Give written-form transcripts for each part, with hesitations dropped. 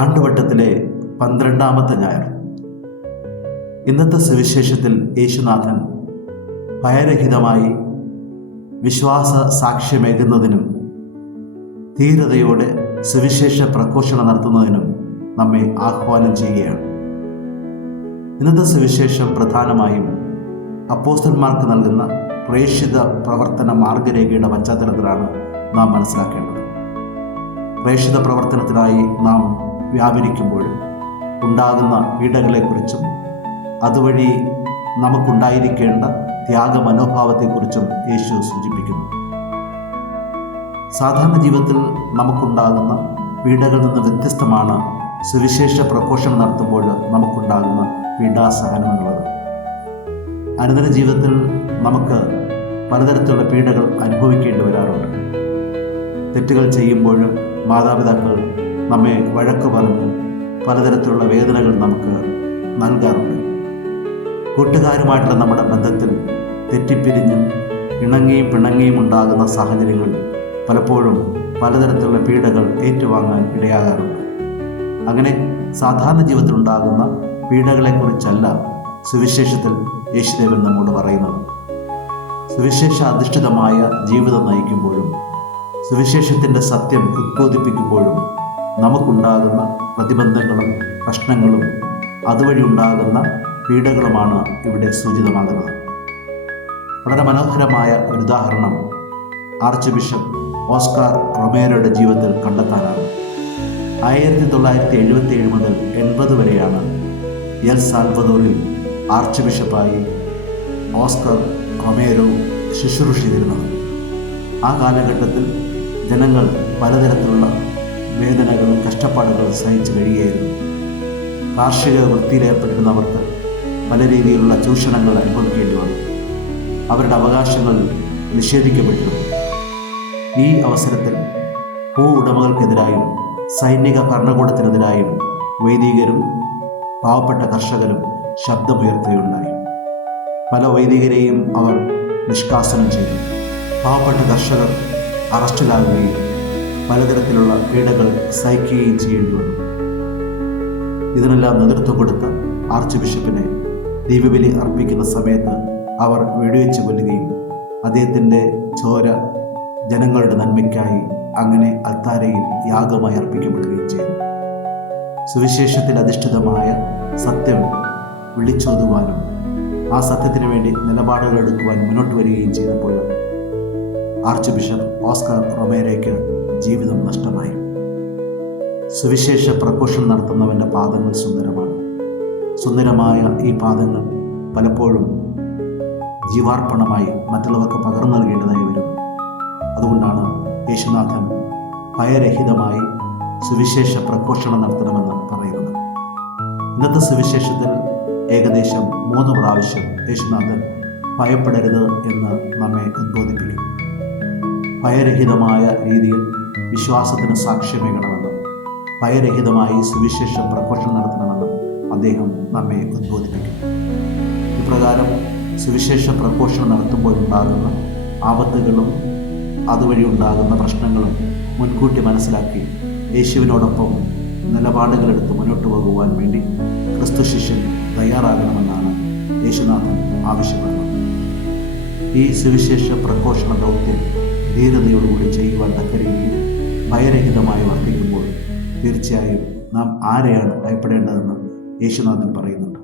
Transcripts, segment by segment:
ആണ്ടുവട്ടത്തിലെ 12ാമത്തെ ഞായർ. ഇന്നത്തെ സുവിശേഷത്തിൽ യേശുനാഥൻ ഭയരഹിതമായി വിശ്വാസ സാക്ഷ്യമേകുന്നതിനും ധീരതയോടെ സുവിശേഷ പ്രഘോഷണം നടത്തുന്നതിനും നമ്മെ ആഹ്വാനം ചെയ്യുകയാണ്. ഇന്നത്തെ സുവിശേഷം പ്രധാനമായും അപ്പോസ്തലന്മാർക്ക് നൽകുന്ന പ്രേക്ഷിത പ്രവർത്തന മാർഗരേഖയുടെ പശ്ചാത്തലത്തിലാണ് നാം മനസ്സിലാക്കേണ്ടത്. പ്രേക്ഷിത പ്രവർത്തനത്തിനായി നാം വ്യാപരിക്കുമ്പോഴും ഉണ്ടാകുന്ന പീഡകളെക്കുറിച്ചും അതുവഴി നമുക്കുണ്ടായിരിക്കേണ്ട ത്യാഗ മനോഭാവത്തെക്കുറിച്ചും യേശു സൂചിപ്പിക്കുന്നു. സാധാരണ ജീവിതത്തിൽ നമുക്കുണ്ടാകുന്ന പീഡകളിൽ നിന്ന് വ്യത്യസ്തമാണ് സുവിശേഷ പ്രഘോഷണം നടത്തുമ്പോൾ നമുക്കുണ്ടാകുന്ന പീഡാസഹനം എന്നുള്ളത്. അനുദിന ജീവിതത്തിൽ നമുക്ക് പലതരത്തിലുള്ള പീഡകൾ അനുഭവിക്കേണ്ടി വരാറുണ്ട്. തെറ്റുകൾ ചെയ്യുമ്പോഴും മാതാപിതാക്കൾ നമ്മെ വഴക്ക് പറഞ്ഞ് പലതരത്തിലുള്ള വേദനകൾ നമുക്ക് നൽകാറുണ്ട്. കൂട്ടുകാരുമായിട്ടുള്ള നമ്മുടെ ബന്ധത്തിൽ തെറ്റിപ്പിരിഞ്ഞും ഇണങ്ങിയും പിണങ്ങിയും ഉണ്ടാകുന്ന സാഹചര്യങ്ങൾ പലപ്പോഴും പലതരത്തിലുള്ള പീഡകൾ ഏറ്റുവാങ്ങാൻ ഇടയാകാറുണ്ട്. അങ്ങനെ സാധാരണ ജീവിതത്തിൽ ഉണ്ടാകുന്ന പീഡകളെക്കുറിച്ചല്ല സുവിശേഷത്തിൽ യേശുദേവൻ നമ്മോട് പറയുന്നത്. സുവിശേഷ അധിഷ്ഠിതമായ ജീവിതം നയിക്കുമ്പോഴും സുവിശേഷത്തിൻ്റെ സത്യം ഉദ്ബോധിപ്പിക്കുമ്പോഴും നമുക്കുണ്ടാകുന്ന പ്രതിബന്ധങ്ങളും പ്രശ്നങ്ങളും അതുവഴി ഉണ്ടാകുന്ന പീഡകളുമാണ് ഇവിടെ സൂചിതമാകുന്നത്. വളരെ മനോഹരമായ ഒരു ഉദാഹരണം ആർച്ച് ബിഷപ്പ് ഓസ്കാർ റൊമേരോയുടെ ജീവിതത്തിൽ കണ്ടെത്താനാണ്. 1977 മുതൽ 80 വരെയാണ് എൽ സാൽവദോറിൽ ആർച്ച് ബിഷപ്പായി ഓസ്കാർ റൊമേരോ ശുശ്രൂഷ ചെയ്തിരുന്നത്. ആ കാലഘട്ടത്തിൽ ജനങ്ങൾ പലതരത്തിലുള്ള വേദനകളും കഷ്ടപ്പാടുകളും സഹിച്ചു കഴിയുകയായിരുന്നു. കാർഷിക വൃത്തിയിലേർപ്പെട്ടിരുന്നവർക്ക് പല രീതിയിലുള്ള ചൂഷണങ്ങൾ അനുഭവിക്കേണ്ടി വന്നു. അവരുടെ അവകാശങ്ങൾ നിഷേധിക്കപ്പെട്ടിരുന്നു. ഈ അവസരത്തിൽ ഭൂ ഉടമകൾക്കെതിരായും സൈനിക ഭരണകൂടത്തിനെതിരായും വൈദികരും പാവപ്പെട്ട കർഷകരും ശബ്ദമുയർത്തുകയുണ്ടായി. പല വൈദികരെയും അവർ നിഷ്കാസനം ചെയ്തു. പാവപ്പെട്ട കർഷകർ അറസ്റ്റിലാകുകയും പലതരത്തിലുള്ള പീഡകൾ സഹിക്കുകയും ചെയ്യേണ്ടി വന്നു. ഇതിനെല്ലാം നേതൃത്വം കൊടുത്ത ആർച്ച് ബിഷപ്പിനെ ദീപബലി അർപ്പിക്കുന്ന സമയത്ത് അവർ വെടിവെച്ച് കൊല്ലുകയും അദ്ദേഹത്തിൻ്റെ ചോര ജനങ്ങളുടെ നന്മയ്ക്കായി അങ്ങനെ അൽത്താരയിൽ യാഗമായി അർപ്പിക്കപ്പെടുകയും ചെയ്തു. സുവിശേഷത്തിൽ അധിഷ്ഠിതമായ സത്യം വിളിച്ചോതുവാനും ആ സത്യത്തിന് വേണ്ടി നിലപാടുകൾ എടുക്കുവാൻ മുന്നോട്ട് വരികയും ചെയ്തപ്പോൾ ആർച്ച് ബിഷപ്പ് ഓസ്കാർ റൊമേരോയ്ക്ക് ജീവിതം നഷ്ടമായി. സുവിശേഷ പ്രഘോഷണം നടത്തുന്നവൻ്റെ പാദങ്ങൾ സുന്ദരമാണ്. സുന്ദരമായ ഈ പാദങ്ങൾ പലപ്പോഴും ജീവാർപ്പണമായി മറ്റുള്ളവർക്ക് പകർന്നു നൽകേണ്ടതായി വരുന്നു. അതുകൊണ്ടാണ് യേശുനാഥൻ ഭയരഹിതമായി സുവിശേഷ പ്രഘോഷണം നടത്തണമെന്ന് പറയുന്നത്. ഇന്നത്തെ സുവിശേഷത്തിൽ ഏകദേശം 3 പ്രാവശ്യം യേശുനാഥൻ ഭയപ്പെടരുത് എന്ന് നമ്മെ ഉദ്ബോധിപ്പിക്കും. ഭയരഹിതമായ രീതിയിൽ വിശ്വാസത്തിന് സാക്ഷ്യമേകണമെന്നും ഭയരഹിതമായി സുവിശേഷ പ്രഘോഷണം നടത്തണമെന്നും അദ്ദേഹം നമ്മെ ഉദ്ബോധിപ്പിക്കും. ഇപ്രകാരം സുവിശേഷ പ്രഘോഷണം നടത്തുമ്പോഴുണ്ടാകുന്ന ആപത്തുകളും അതുവഴി ഉണ്ടാകുന്ന പ്രശ്നങ്ങളും മുൻകൂട്ടി മനസ്സിലാക്കി യേശുവിനോടൊപ്പം നിലപാടുകളെടുത്ത് മുന്നോട്ട് പോകുവാൻ വേണ്ടി ക്രിസ്തു ശിഷ്യൻ തയ്യാറാകണമെന്നാണ് യേശുനാഥൻ ആവശ്യപ്പെടുന്നത്. ഈ സുവിശേഷ പ്രഘോഷണ ദൗത്യം ധീരതയോടുകൂടി ചെയ്യുവാൻ തക്ക രീതിയിൽ ഭയരഹിതമായി വർദ്ധിക്കുമ്പോൾ തീർച്ചയായും നാം ആരെയാണ് ഭയപ്പെടേണ്ടതെന്ന് യേശുനാഥൻ പറയുന്നുണ്ട്.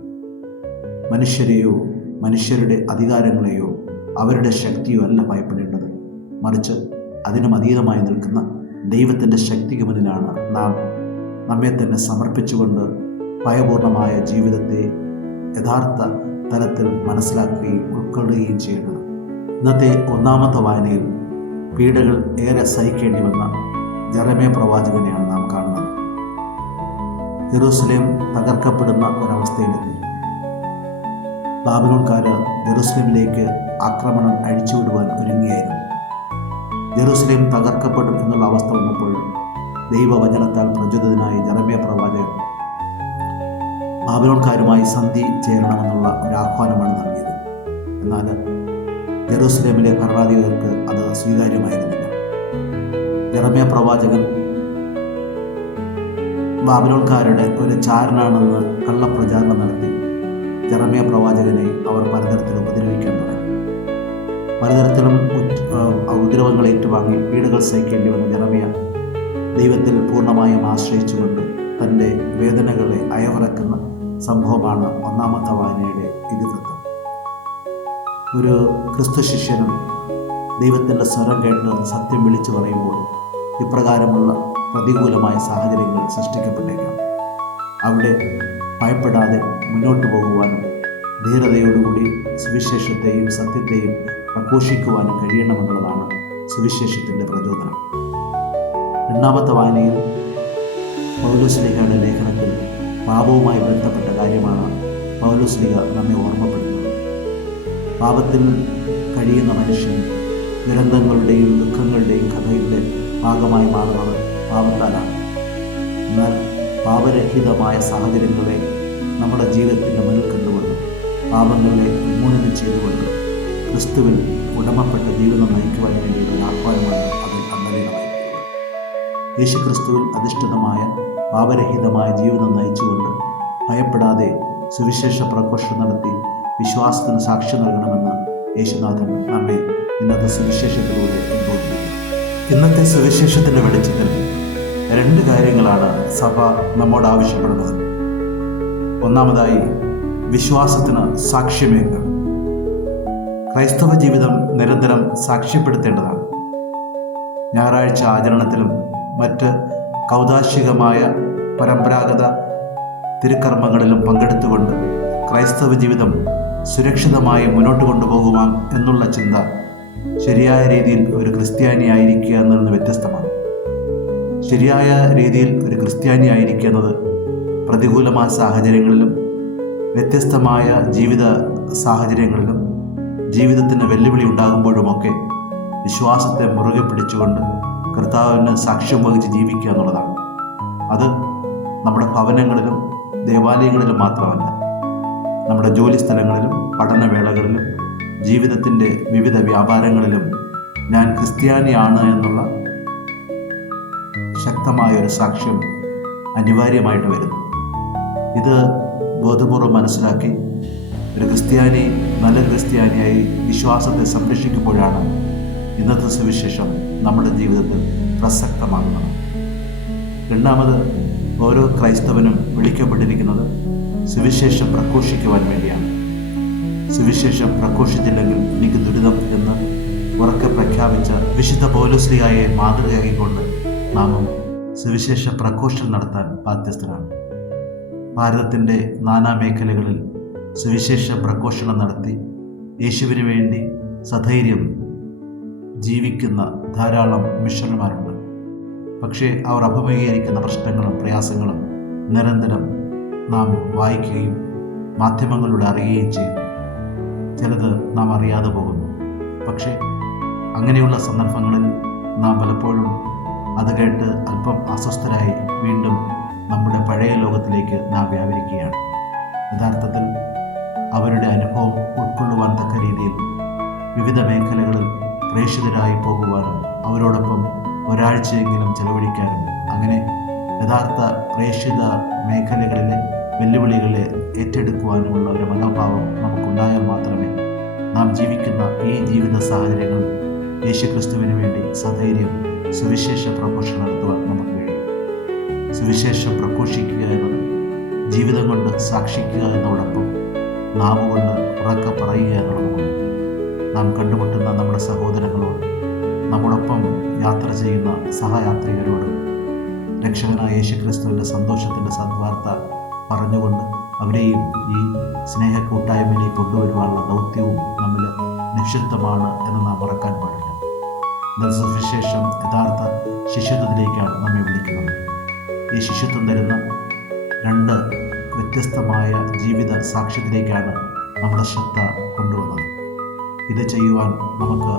മനുഷ്യരെയോ മനുഷ്യരുടെ അധികാരങ്ങളെയോ അവരുടെ ശക്തിയോ അല്ല ഭയപ്പെടേണ്ടത്, മറിച്ച് അതിനും അതീതമായി നിൽക്കുന്ന ദൈവത്തിൻ്റെ ശക്തിക്ക് മുന്നിലാണ് നാം നമ്മെ തന്നെ സമർപ്പിച്ചുകൊണ്ട് ഭയപൂർണമായ ജീവിതത്തെ യഥാർത്ഥ തലത്തിൽ മനസ്സിലാക്കുകയും ഉൾക്കൊള്ളുകയും ചെയ്യേണ്ടത്. ഇന്നത്തെ 1ാമത്തെ വായനയിൽ പീഡകൾ ഏറെ സഹിക്കേണ്ടി വന്ന ജെറമ്യാ പ്രവാചകനെയാണ് നാം കാണുന്നത്. ജെറൂസലേം തകർക്കപ്പെടുന്ന ഒരവസ്ഥയിലെത്തി. ബാബിലോൺകാർ ജെറൂസലേമിലേക്ക് ആക്രമണം അഴിച്ചുവിടുവാൻ ഒരുങ്ങിയായിരുന്നു. ജെറൂസലേം തകർക്കപ്പെടും എന്നുള്ള അവസ്ഥ വന്നപ്പോൾ ദൈവവചനത്താൽ പ്രചോദിതനായ ജെറമ്യാ പ്രവാചകൻ ബാബിലോൺകാരുമായി സന്ധി ചേരണമെന്നുള്ള ഒരാഹ്വാനമാണ് നൽകിയത്. എന്നാൽ ജെറൂസലേമിലെ ഭരണാധികാരികൾക്ക് അത് സ്വീകാര്യമായിരുന്നില്ല. ജെറമ്യാ പ്രവാചകൻ ബാബിലോൺകാരുടെ ഒരു ചാരനാണെന്ന് കള്ളപ്രചാരണം നടത്തി ജെറമ്യ പ്രവാചകനെ അവർ പലതരത്തിൽ ഉപദ്രവിക്കാൻ തുടങ്ങി. പലതരത്തിലും ഉപദ്രവങ്ങൾ ഏറ്റുവാങ്ങി പീഡകൾ സഹിക്കേണ്ടി വന്ന ജെറമ്യ ദൈവത്തിൽ പൂർണ്ണമായും ആശ്രയിച്ചുകൊണ്ട് തൻ്റെ വേദനകളെ അയവിറക്കുന്ന സംഭവമാണ് ഒന്നാമത്തെ വായനയുടെ ഇതിവൃത്തം. ഒരു ക്രിസ്തു ശിഷ്യനും ദൈവത്തിൻ്റെ സ്വരം കേട്ട് സത്യം വിളിച്ചു പറയുമ്പോൾ ഇപ്രകാരമുള്ള പ്രതികൂലമായ സാഹചര്യങ്ങൾ സൃഷ്ടിക്കപ്പെട്ടേക്കാം. അവിടെ ഭയപ്പെടാതെ മുന്നോട്ട് പോകുവാനും ധീരതയോടുകൂടി സുവിശേഷത്തെയും സത്യത്തെയും പ്രഘോഷിക്കുവാനും കഴിയണമെന്നുള്ളതാണ് സുവിശേഷത്തിൻ്റെ പ്രചോദനം. രണ്ടാമത്തെ വായനയിൽ പൗലോസ്ലീഹയുടെ ലേഖനത്തിൽ പാപവുമായി ബന്ധപ്പെട്ട കാര്യമാണ് പൗലോസ്ലീഹ നമ്മെ ഓർമ്മപ്പെടുന്നത്. പാപത്തിൽ കഴിയുന്ന മനുഷ്യൻ ദുരന്തങ്ങളുടെയും ദുഃഖങ്ങളുടെയും കഥയുടെ ഭാഗമായി മാറുന്നത് പാപത്താലാണ്. എന്നാൽ പാപരഹിതമായ സാഹചര്യങ്ങളെ നമ്മുടെ ജീവിതത്തിൻ്റെ മുന്നിൽ കണ്ടുകൊണ്ട് പാപങ്ങളെ ഉന്മൂലനം ചെയ്തുകൊണ്ട് ക്രിസ്തുവിൽ ഉടമപ്പെട്ട ജീവിതം നയിക്കുവാൻ വേണ്ടിയുള്ള ഒരു ആഹ്വാനമാണ് അതിൽ അന്തരീണമായിരിക്കുന്നത്. യേശു ക്രിസ്തുവിൽ അധിഷ്ഠിതമായ പാപരഹിതമായ ജീവിതം നയിച്ചുകൊണ്ട് ഭയപ്പെടാതെ സുവിശേഷ പ്രഘോഷണം നടത്തി വിശ്വാസത്തിന് സാക്ഷ്യം നൽകണമെന്ന് യേശുനാഥൻ നമ്മെ ഇന്നത്തെ സുവിശേഷത്തിലൂടെ ഉദ്ബോധിപ്പിക്കും. ഇന്നത്തെ സുവിശേഷത്തിൻ്റെ വെളിച്ചത്തിൽ രണ്ട് കാര്യങ്ങളാണ് സഭ നമ്മോട് ആവശ്യപ്പെടുന്നത്. ഒന്നാമതായി വിശ്വാസത്തിന് സാക്ഷ്യമേകുക. ക്രൈസ്തവ ജീവിതം നിരന്തരം സാക്ഷ്യപ്പെടുത്തേണ്ടതാണ്. ഞായറാഴ്ച ആചരണത്തിലും മറ്റ് കൗദാശികമായ പരമ്പരാഗത തിരുക്കർമ്മങ്ങളിലും പങ്കെടുത്തുകൊണ്ട് ക്രൈസ്തവ ജീവിതം സുരക്ഷിതമായി മുന്നോട്ട് കൊണ്ടുപോകുവാൻ എന്നുള്ള ചിന്ത ശരിയായ രീതിയിൽ ഒരു ക്രിസ്ത്യാനി ആയിരിക്കുക എന്നതിൽ നിന്ന് വ്യത്യസ്തമാണ്. ശരിയായ രീതിയിൽ ഒരു ക്രിസ്ത്യാനി ആയിരിക്കുക എന്നത് പ്രതികൂലമായ സാഹചര്യങ്ങളിലും വ്യത്യസ്തമായ ജീവിത സാഹചര്യങ്ങളിലും ജീവിതത്തിന് വെല്ലുവിളി ഉണ്ടാകുമ്പോഴുമൊക്കെ വിശ്വാസത്തെ മുറുകെ പിടിച്ചുകൊണ്ട് കർത്താവിന് സാക്ഷ്യം വഹിച്ച് ജീവിക്കുക എന്നുള്ളതാണ്. അത് നമ്മുടെ ഭവനങ്ങളിലും ദേവാലയങ്ങളിലും മാത്രമല്ല, നമ്മുടെ ജോലി സ്ഥലങ്ങളിലും പഠനവേളകളിലും ജീവിതത്തിൻ്റെ വിവിധ വ്യാപാരങ്ങളിലും ഞാൻ ക്രിസ്ത്യാനിയാണ് എന്നുള്ള ശക്തമായൊരു സാക്ഷ്യം അനിവാര്യമായിട്ട് വരുന്നു. ഇത് ബോധപൂർവം മനസ്സിലാക്കി ഒരു ക്രിസ്ത്യാനി നല്ല ക്രിസ്ത്യാനിയായി വിശ്വാസത്തെ സംരക്ഷിക്കുമ്പോഴാണ് ഇന്നത്തെ സുവിശേഷം നമ്മുടെ ജീവിതത്തിൽ പ്രസക്തമാകുന്നത്. രണ്ടാമത്, ഓരോ ക്രൈസ്തവനും വിളിക്കപ്പെട്ടിരിക്കുന്നത് സുവിശേഷം പ്രഘോഷിക്കുവാൻ വേണ്ടിയാണ്. സുവിശേഷം പ്രഘോഷിച്ചില്ലെങ്കിൽ എനിക്ക് ദുരിതം എന്ന് ഉറക്കെ പ്രഖ്യാപിച്ച വിശുദ്ധ പൗലോസ്ലീഹായെ മാതൃകയാക്കിക്കൊണ്ട് നാമും സുവിശേഷ പ്രഘോഷണം നടത്താൻ ബാധ്യസ്ഥരാണ്. ഭാരതത്തിൻ്റെ നാനാ മേഖലകളിൽ സുവിശേഷ പ്രഘോഷണം നടത്തി യേശുവിന് വേണ്ടി സധൈര്യം ജീവിക്കുന്ന ധാരാളം മിഷണന്മാരുണ്ട്. പക്ഷേ അവർ അഭിമുഖീകരിക്കുന്ന പ്രശ്നങ്ങളും പ്രയാസങ്ങളും നിരന്തരം നാം വായിക്കുകയും മാധ്യമങ്ങളിലൂടെ അറിയുകയും ചെയ്യുന്നു. ചിലത് നാം അറിയാതെ പോകുന്നു. പക്ഷേ അങ്ങനെയുള്ള സന്ദർഭങ്ങളിൽ നാം പലപ്പോഴും അത് കേട്ട് അല്പം അസ്വസ്ഥരായി വീണ്ടും നമ്മുടെ പഴയ ലോകത്തിലേക്ക് നാം വ്യാപരിക്കുകയാണ്. യഥാർത്ഥത്തിൽ അവരുടെ അനുഭവം ഉൾക്കൊള്ളുവാൻ തക്ക രീതിയിൽ വിവിധ മേഖലകളിൽ പ്രേക്ഷിതരായി പോകുവാനും അവരോടൊപ്പം ഒരാഴ്ചയെങ്കിലും ചെലവഴിക്കാനും അങ്ങനെ യഥാർത്ഥ പ്രേക്ഷിത മേഖലകളിലെ വെല്ലുവിളികളെ ഏറ്റെടുക്കുവാനുമുള്ള ഒരു മനോഭാവം നമുക്കുണ്ടായാൽ മാത്രമേ നാം ജീവിക്കുന്ന ഈ ജീവിത സാഹചര്യങ്ങളിൽ യേശുക്രിസ്തുവിന് വേണ്ടി സധൈര്യം സുവിശേഷ പ്രഘോഷണം നടത്തുവാൻ നമുക്ക് കഴിയും. സുവിശേഷം പ്രഘോഷിക്കുക എന്നത് ജീവിതം കൊണ്ട് സാക്ഷിക്കുക എന്നതോടൊപ്പം നാവുകൊണ്ട് ഉറക്കെ പറയുക എന്നുള്ളതുകൊണ്ട് നാം കണ്ടുമുട്ടുന്ന നമ്മുടെ സഹോദരങ്ങളോട്, നമ്മോടൊപ്പം യാത്ര ചെയ്യുന്ന സഹയാത്രികരോട് രക്ഷകനായ യേശുക്രിസ്തുവിൻ്റെ സന്തോഷത്തിൻ്റെ സദ്വാർത്ത പറഞ്ഞുകൊണ്ട് അവരെയും ഈ സ്നേഹ കൂട്ടായ്മയിലേക്ക് കൊണ്ടുവരുവാനുള്ള ദൗത്യവും നമ്മിൽ നിക്ഷിപ്തമാണ് എന്ന് നാം മറക്കാൻ പാടില്ല. സുവിശേഷം യഥാർത്ഥ ശിഷ്യത്വത്തിലേക്കാണ് നമ്മെ വിളിക്കുന്നത്. ഈ ശിഷ്യത്വം തരുന്ന രണ്ട് വ്യത്യസ്തമായ ജീവിത സാക്ഷ്യത്തിലേക്കാണ് നമ്മുടെ ശ്രദ്ധ കൊണ്ടുവന്നത്. ഇത് ചെയ്യുവാൻ നമുക്ക്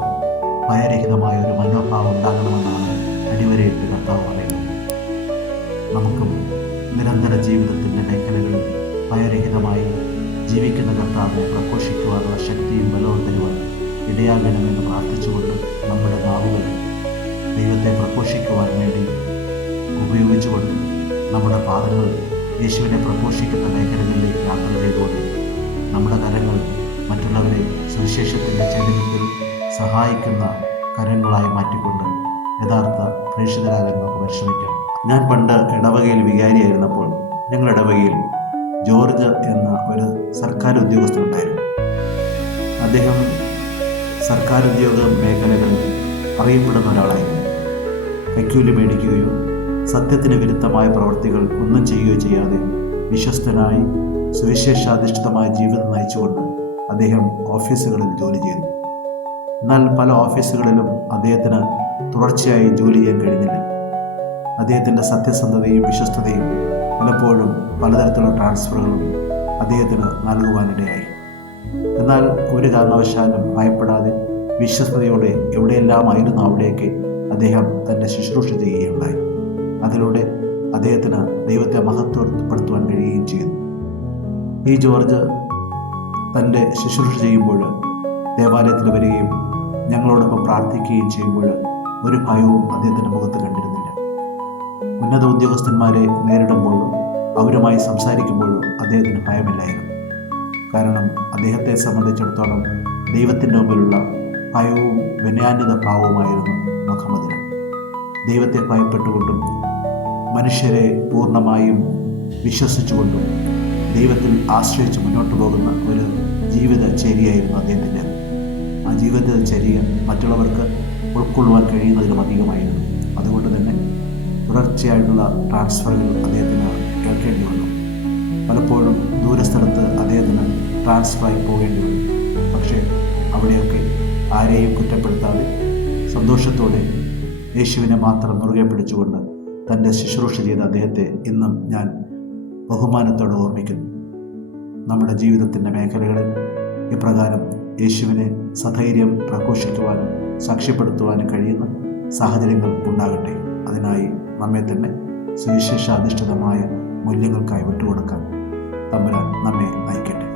ഭയരഹിതമായ ഒരു മനോഭാവം ഉണ്ടാകണമെന്നാണ് അടിവരയിട്ട് കർത്താവ് പറയുന്നത്. നമുക്കും നിരന്തര ജീവിതത്തിൻ്റെ മേഖലകളിൽ ഭയരഹിതമായി ജീവിക്കുന്ന കർത്താവിനെ പ്രഘോഷിക്കുവാനുള്ള ശക്തിയും ബലവും തരുവാൻ ഇടയാകണമെന്ന് പ്രാർത്ഥിച്ചുകൊണ്ട് നമ്മുടെ നാവുകളെ ദൈവത്തെ പ്രഘോഷിക്കുവാൻ വേണ്ടി ഉപയോഗിച്ചുകൊണ്ട് നമ്മുടെ പാദങ്ങൾ യേശുവിനെ പ്രഘോഷിക്കുന്ന മേഖലകളിലേക്ക് യാത്ര ചെയ്തുകൊണ്ട് നമ്മുടെ കരങ്ങൾ മറ്റുള്ളവരെ സുവിശേഷത്തിൻ്റെ ചൈതന്യത്തിൽ സഹായിക്കുന്ന കരങ്ങളായി മാറ്റിക്കൊണ്ട് യഥാർത്ഥ പ്രേക്ഷിതരാകാൻ നമുക്ക് പരിശ്രമിക്കാം. ഞാൻ പണ്ട് ഇടവകയിൽ വികാരിയായിരുന്നപ്പോൾ ഞങ്ങളുടെ ഇടവകയിൽ ജോർജ് എന്ന ഒരു സർക്കാർ ഉദ്യോഗസ്ഥനുണ്ടായിരുന്നു. അദ്ദേഹം സർക്കാർ ഉദ്യോഗ മേഖലകളിൽ അറിയപ്പെടുന്ന ഒരാളായിരുന്നു. കൈക്കൂലി മേടിക്കുകയോ സത്യത്തിന് വിരുദ്ധമായ പ്രവൃത്തികൾ ഒന്നും ചെയ്യുകയോ ചെയ്യാതെ വിശ്വസ്തനായി സുവിശേഷാധിഷ്ഠിതമായ ജീവിതം നയിച്ചുകൊണ്ട് അദ്ദേഹം ഓഫീസുകളിൽ ജോലി ചെയ്തു. എന്നാൽ പല ഓഫീസുകളിലും അദ്ദേഹത്തിന് തുടർച്ചയായി ജോലി ചെയ്യാൻ കഴിഞ്ഞില്ല. അദ്ദേഹത്തിൻ്റെ സത്യസന്ധതയും വിശ്വസ്തതയും പലപ്പോഴും പലതരത്തിലുള്ള ട്രാൻസ്ഫറുകളും അദ്ദേഹത്തിന് നൽകുവാനിടയായി. എന്നാൽ ഒരു കാരണവശാലും ഭയപ്പെടാതെ വിശ്വസ്തയോടെ എവിടെയെല്ലാമായിരുന്നു അവിടേക്ക് അദ്ദേഹം തൻ്റെ ശുശ്രൂഷ ചെയ്യുകയുണ്ടായി. അതിലൂടെ അദ്ദേഹത്തിന് ദൈവത്തെ മഹത്വപ്പെടുത്തുവാൻ കഴിയുകയും ചെയ്തു. ഈ ജോർജ് തൻ്റെ ശുശ്രൂഷ ചെയ്യുമ്പോൾ ദേവാലയത്തിൽ വരികയും ഞങ്ങളോടൊപ്പം പ്രാർത്ഥിക്കുകയും ചെയ്യുമ്പോൾ ഒരു ഭയവും അദ്ദേഹത്തിൻ്റെ മുഖത്ത് കണ്ടിരുന്നില്ല. ഉന്നത ഉദ്യോഗസ്ഥന്മാരെ നേരിടുമ്പോഴും അവരുമായി സംസാരിക്കുമ്പോഴും അദ്ദേഹത്തിന് ഭയമില്ലായിരുന്നു. കാരണം അദ്ദേഹത്തെ സംബന്ധിച്ചിടത്തോളം ദൈവത്തിൻ്റെ മുമ്പിലുള്ള ഭയവും വിനയാന്വിത ഭാവവുമായിരുന്നു മുഖമുദ്ര. ദൈവത്തെ ഭയപ്പെട്ടുകൊണ്ടും മനുഷ്യരെ പൂർണ്ണമായും വിശ്വസിച്ചുകൊണ്ടും ദൈവത്തിൽ ആശ്രയിച്ച് മുന്നോട്ട് പോകുന്ന ഒരു ജീവിതചര്യയായിരുന്നു അദ്ദേഹത്തിൻ്റെ. ആ ജീവിതചര്യ മറ്റുള്ളവർക്ക് ഉൾക്കൊള്ളുവാൻ കഴിയുന്നതിലും അധികമായിരുന്നു. അതുകൊണ്ട് തന്നെ തുടർച്ചയായിട്ടുള്ള ട്രാൻസ്ഫറുകൾ അദ്ദേഹത്തിന് കേൾക്കേണ്ടി വന്നു. പലപ്പോഴും ദൂരസ്ഥലത്ത് അദ്ദേഹത്തിന് ട്രാൻസ്ഫറായി പോകേണ്ടി വന്നു. പക്ഷേ അവിടെയൊക്കെ ആരെയും കുറ്റപ്പെടുത്താതെ സന്തോഷത്തോടെ യേശുവിനെ മാത്രം മുറുകെ പിടിച്ചുകൊണ്ട് തൻ്റെ ശുശ്രൂഷ ചെയ്ത അദ്ദേഹത്തെ ഇന്നും ഞാൻ ബഹുമാനത്തോടെ ഓർമ്മിക്കുന്നു. നമ്മുടെ ജീവിതത്തിൻ്റെ മേഖലകളിൽ ഇപ്രകാരം യേശുവിനെ സധൈര്യം പ്രഘോഷിക്കുവാനും സാക്ഷ്യപ്പെടുത്തുവാനും കഴിയുന്ന സാഹചര്യങ്ങൾ ഉണ്ടാകട്ടെ. അതിനായി നമ്മെ തന്നെ സുവിശേഷാധിഷ്ഠിതമായ മൂല്യങ്ങൾക്കായി വിട്ടുകൊടുക്കാൻ തമ്പുരാൻ നമ്മെ നയിക്കട്ടെ.